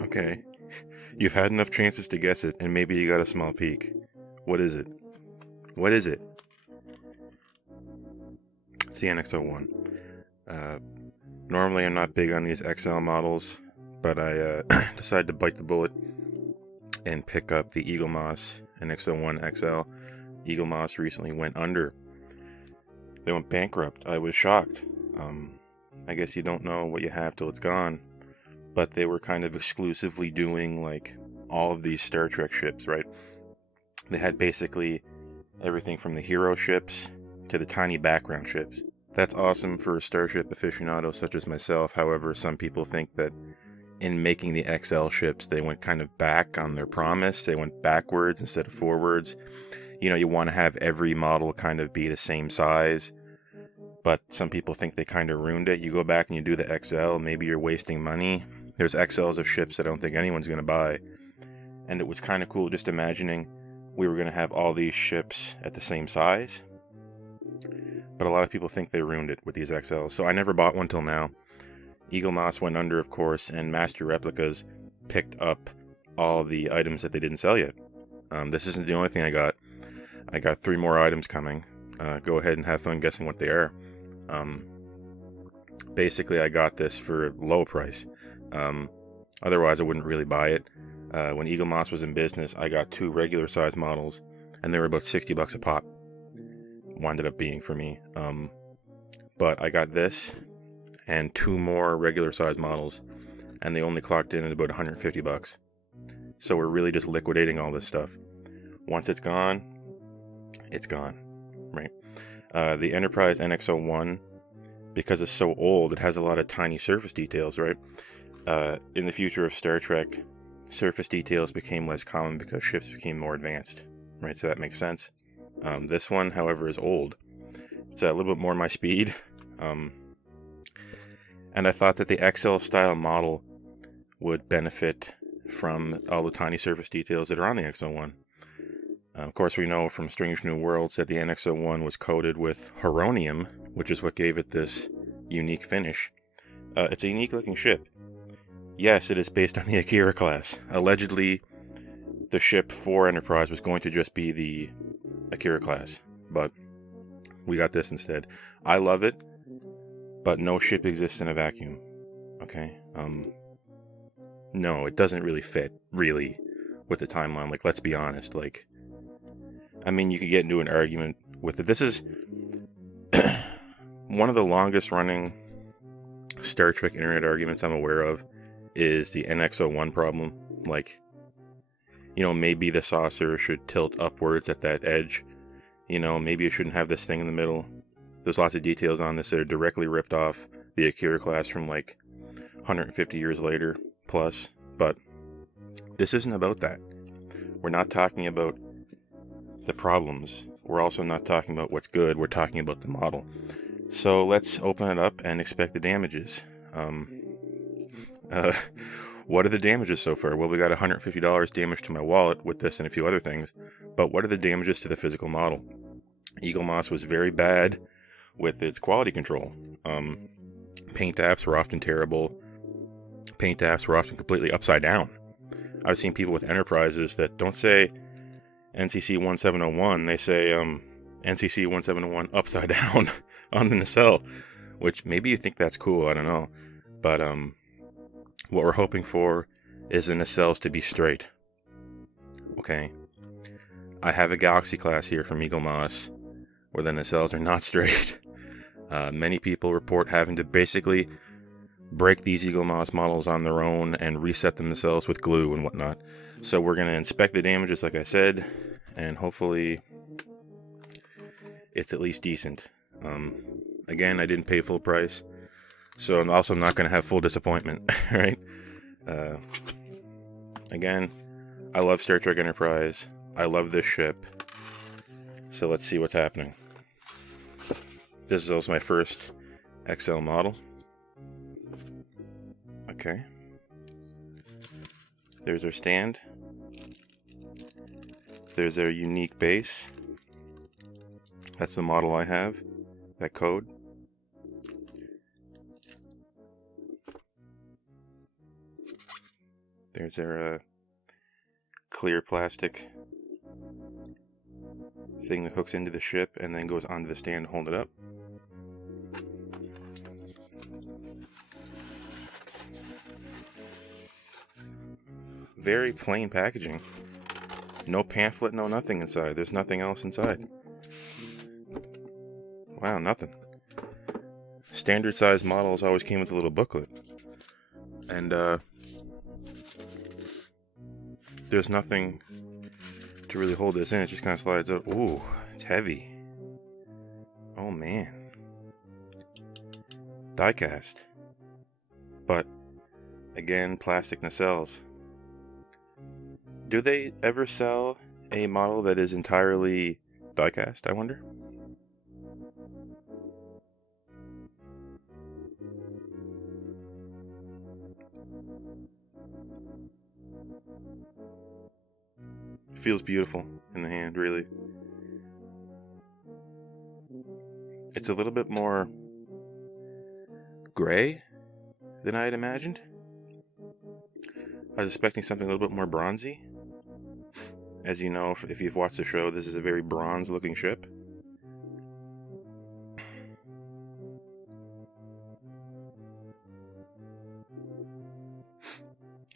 Okay, you've had enough chances to guess it, and maybe you got a small peek. What is it? What is it? It's the NX-01. Normally I'm not big on these XL models, but I decided to bite the bullet and pick up the Eaglemoss NX-01 XL. Eaglemoss recently went under. They went bankrupt. I was shocked. I guess you don't know what you have till it's gone. But they were kind of exclusively doing like all of these Star Trek ships, right? They had basically everything from the hero ships to the tiny background ships. That's awesome for a starship aficionado such as myself. However, some people think that in making the XL ships, they went kind of back on their promise. They went backwards instead of forwards. You know, you want to have every model kind of be the same size, but some people think they kind of ruined it. You go back and you do the XL, maybe you're wasting money. There's XLs of ships that I don't think anyone's going to buy. And it was kind of cool just imagining we were going to have all these ships at the same size. But a lot of people think they ruined it with these XLs. So I never bought one till now. Eaglemoss went under, of course, and Master Replicas picked up all the items that they didn't sell yet. This isn't the only thing I got. I got 3 more items coming. Go ahead and have fun guessing what they are. Basically, I got this for a low price. Otherwise, I wouldn't really buy it. When Eaglemoss was in business, I got 2 regular size models, and they were about $60 a pop. Wound up being for me. But I got this and 2 more regular size models, and they only clocked in at about $150. So we're really just liquidating all this stuff. Once it's gone, right? The Enterprise NX-01, because it's so old, it has a lot of tiny surface details, right? In the future of Star Trek, surface details became less common because ships became more advanced, right? So that makes sense. This one, however, is old. It's a little bit more my speed. And I thought that the XL style model would benefit from all the tiny surface details that are on the X-01. Of course, we know from Strange New Worlds that the NX-01 was coated with heronium, which is what gave it this unique finish. It's a unique looking ship. Yes, it is based on the Akira class. Allegedly, the ship for Enterprise was going to just be the Akira class, but we got this instead. I love it, but no ship exists in a vacuum. Okay? No, it doesn't really fit, really, with the timeline. Like, let's be honest. Like, I mean, you could get into an argument with it. This is one of the longest running Star Trek internet arguments I'm aware of is the NX-01 problem. Like, you know, maybe the saucer should tilt upwards at that edge. You know, maybe it shouldn't have this thing in the middle. There's lots of details on this that are directly ripped off the Akira class from like 150 years later plus. But this isn't about that. We're not talking about the problems. We're also not talking about what's good. We're talking about the model. So let's open it up and expect the damages. What are the damages so far? Well, we got $150 damage to my wallet with this and a few other things. But what are the damages to the physical model? Eaglemoss was very bad with its quality control. Paint apps were often terrible. Paint apps were often completely upside down. I've seen people with Enterprises that don't say NCC 1701, they say NCC 1701 upside down on the nacelle, which maybe you think that's cool, I don't know. But what we're hoping for is the nacelles to be straight. Okay. I have a Galaxy class here from Eaglemoss where the nacelles are not straight. Many people report having to basically break these Eaglemoss models on their own and reset them themselves with glue and whatnot. So we're going to inspect the damages, like I said, and hopefully it's at least decent. Again, I didn't pay full price, so I'm also not going to have full disappointment, right? Again, I love Star Trek Enterprise. I love this ship. So let's see what's happening. This is also my first XL model. Okay. There's our stand. There's our unique base. That's the model I have, that code. There's our clear plastic thing that hooks into the ship and then goes onto the stand to hold it up. Very plain packaging. No pamphlet, no nothing inside. There's nothing else inside. Wow, nothing. Standard size models always came with a little booklet. And there's nothing to really hold this in. It just kind of slides up. Ooh, it's heavy. Oh man. Die cast. But again, plastic nacelles. Do they ever sell a model that is entirely die cast, I wonder? It feels beautiful in the hand, really. It's a little bit more gray than I had imagined. I was expecting something a little bit more bronzy. As you know, if you've watched the show, this is a very bronze-looking ship.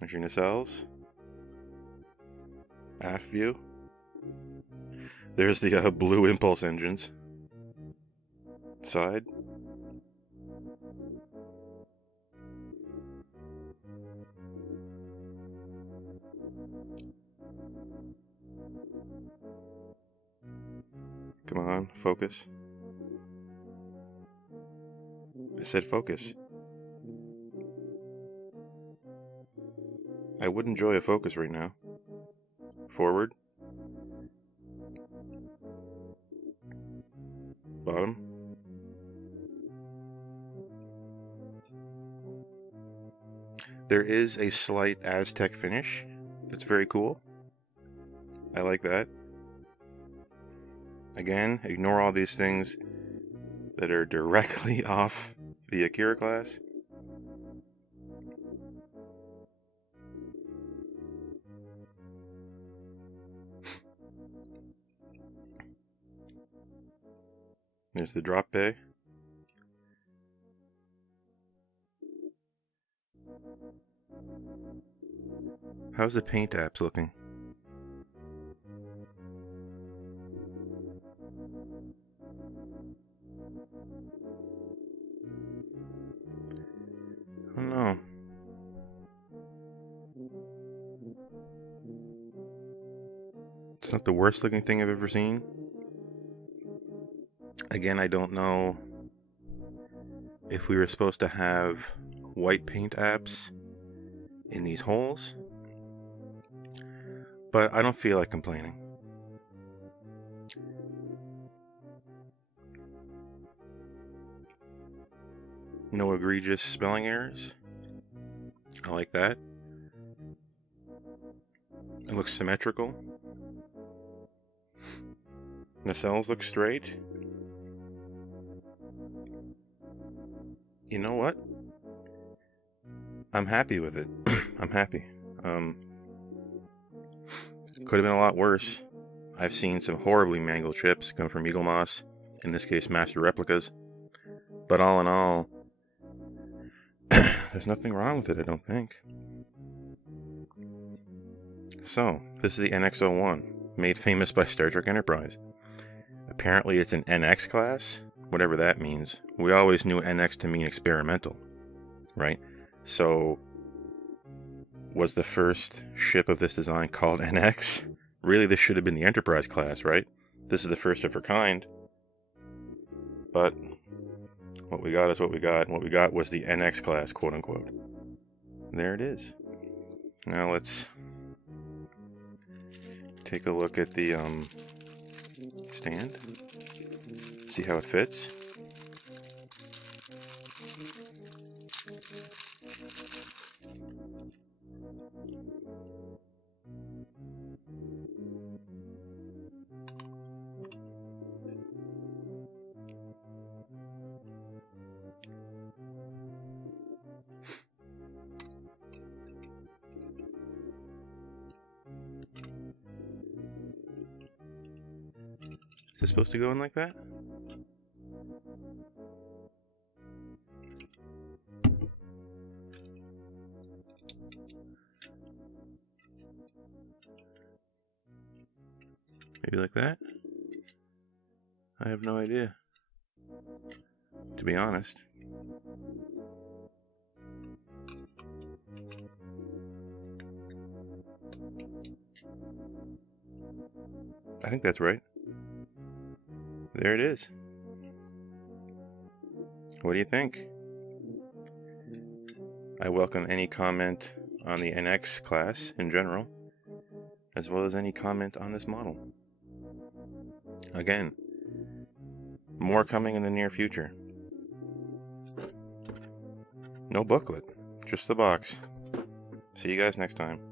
There's your nacelles. Aft view. There's the blue impulse engines. Side. Come on, focus. I said focus. I would enjoy a focus right now. Forward. Bottom. There is a slight Aztec finish. That's very cool. I like that. Again, ignore all these things that are directly off the Akira class. There's the drop bay. How's the paint apps looking? I don't know. It's not the worst looking thing I've ever seen. Again, I don't know if we were supposed to have white paint apps in these holes, but I don't feel like complaining. No egregious spelling errors. I like that. It looks symmetrical. Nacelles look straight. You know what? I'm happy with it. I'm happy. Could have been a lot worse. I've seen some horribly mangled ships come from Eaglemoss, in this case Master Replicas. But all in all, there's nothing wrong with it, I don't think. So, this is the NX-01, made famous by Star Trek Enterprise. Apparently it's an NX class, whatever that means. We always knew NX to mean experimental, right? So, was the first ship of this design called NX? Really, this should have been the Enterprise class, right? This is the first of her kind. But what we got is what we got. What we got was the NX class, quote unquote. There it is. Now let's take a look at the stand. See how it fits. Is this supposed to go in like that? Maybe like that? I have no idea, to be honest. I think that's right. There it is. What do you think? I welcome any comment on the NX class in general, as well as any comment on this model. Again, more coming in the near future. No booklet, just the box. See you guys next time.